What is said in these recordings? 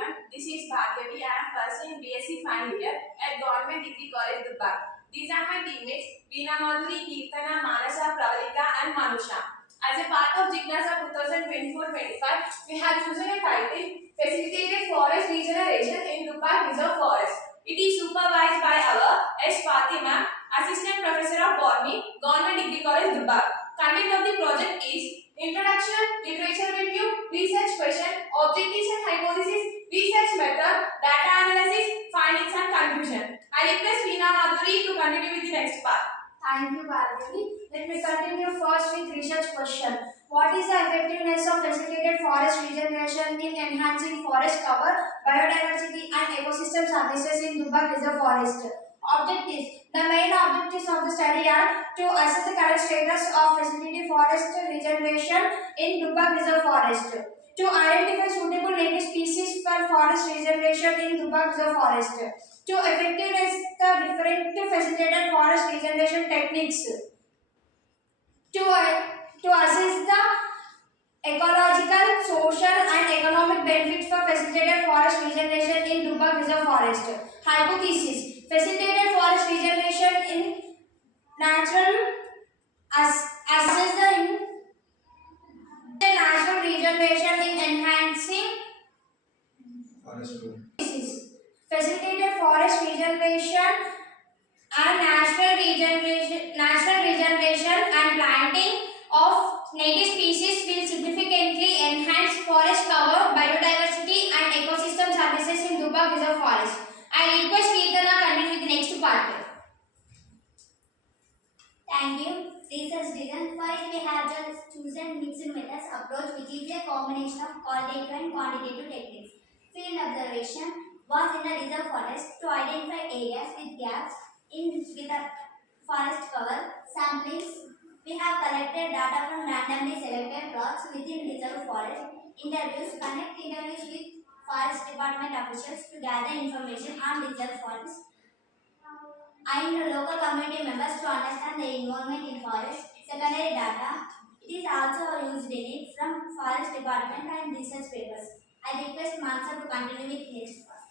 everyone. This is Bhargavi. I am pursuing BSc final year at Government Degree College, Dubai. These are my teammates Veena Madhuri, Kirtana, Manasa, Pravalika and Manusha. As a part of Jignasa 2024-25, we have chosen a title Facilitated Forest Regeneration in Dubai Reserve Forest. It is supervised by our S. Fatima, Assistant Professor of Botany, Government Degree College, Dubai. Content of the project is Introduction, Literature Review, Research Question, Objectives and Hypothesis, Research Method, Data Analysis, Findings and Conclusion. I request Veena Madhuri to continue with the next part. Thank you, Bhargavi. Let me continue first with research question. What is the effectiveness of facilitated forest regeneration in enhancing forest cover, biodiversity and ecosystem services in Dubai Reserve Forest? Objectives. The main objectives of the study are to assess the current status of facilitated forest regeneration in Dubai Reserve Forest, to identify suitable native species for forest regeneration in Dubai Reserve Forest, to effectiveness the different facilitated forest regeneration techniques, to assess the ecological, social and economic benefits for facilitated forest regeneration in Dubai Reserve Forest. Hypothesis. Facilitated forest regeneration in natural assess the natural regeneration in enhancing forest room. Facilitated forest regeneration and natural regeneration and planting of native species will significantly enhance forest cover, biodiversity and ecosystem services in Dubai Reserve Forest. I request Kirtana continue with the next part. Thank you. Research design. First, we have just chosen mixed methods approach, which is a combination of qualitative and quantitative techniques. Field observation was in the reserve forest to identify areas with gaps with the forest cover. Samplings. We have collected data from randomly selected plots within reserve forest. Interviews. Connect interviews with forest department officials to gather information on reserve forest and local community members to understand their involvement in forest. Secondary data. It is also used in it from forest department and research papers. I request Mansa to continue with next part.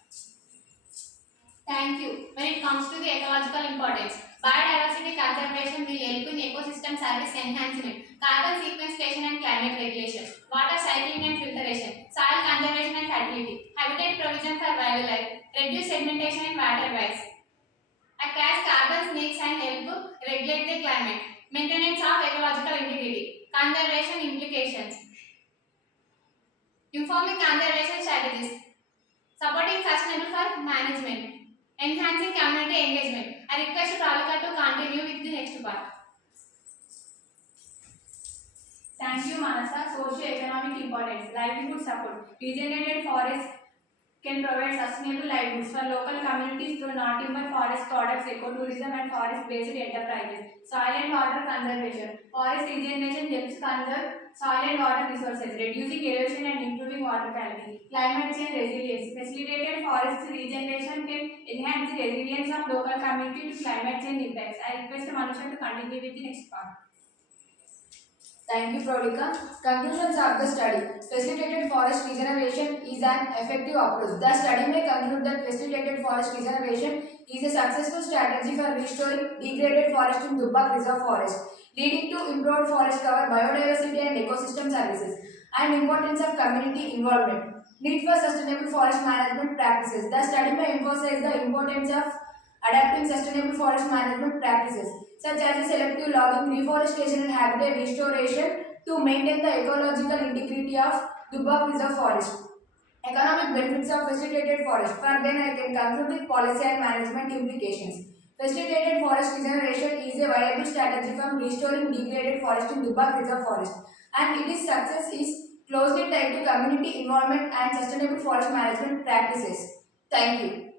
Thank you. When it comes to the ecological importance, biodiversity conservation will help in ecosystem service enhancement, carbon sequestration and climate regulation, water cycling and filtration, soil conservation and fertility, habitat provision for wildlife, reduce sedimentation in waterways, catch carbon snakes and help regulate the climate, maintenance of ecological integrity, conservation implications, informing conservation strategies, supporting sustainable for management, enhancing community engagement. I request Pravalika to continue with the next part. Thank you, Manasa. Socio-economic importance, livelihood support. Regenerated forests can provide sustainable livelihoods for local communities through non-timber forest products, ecotourism and forest-based enterprises. Soil and water conservation. Forest regeneration helps conserve soil and water resources, reducing erosion and improving water quality. Climate change resilience. Facilitated forest regeneration can enhance the resilience of local community to climate change impacts. I request Manusha to continue with the next part. Thank you, Pravalika. Conclusions of the study. Facilitated forest regeneration is an effective approach. The study may conclude that facilitated forest regeneration is a successful strategy for restoring degraded forest in Dubai Reserve Forest, leading to improved forest cover, biodiversity and ecosystem services, and importance of community involvement. Need for sustainable forest management practices. The study may emphasize the importance of adapting sustainable forest management practices such as selective logging, reforestation and habitat restoration to maintain the ecological integrity of Dubai Reserve Forest. Economic benefits of facilitated forest. Then I can conclude with policy and management implications. Facilitated forest regeneration is a viable strategy for restoring degraded forest in Dubai Reserve Forest, and its success is closely tied to community involvement and sustainable forest management practices. Thank you.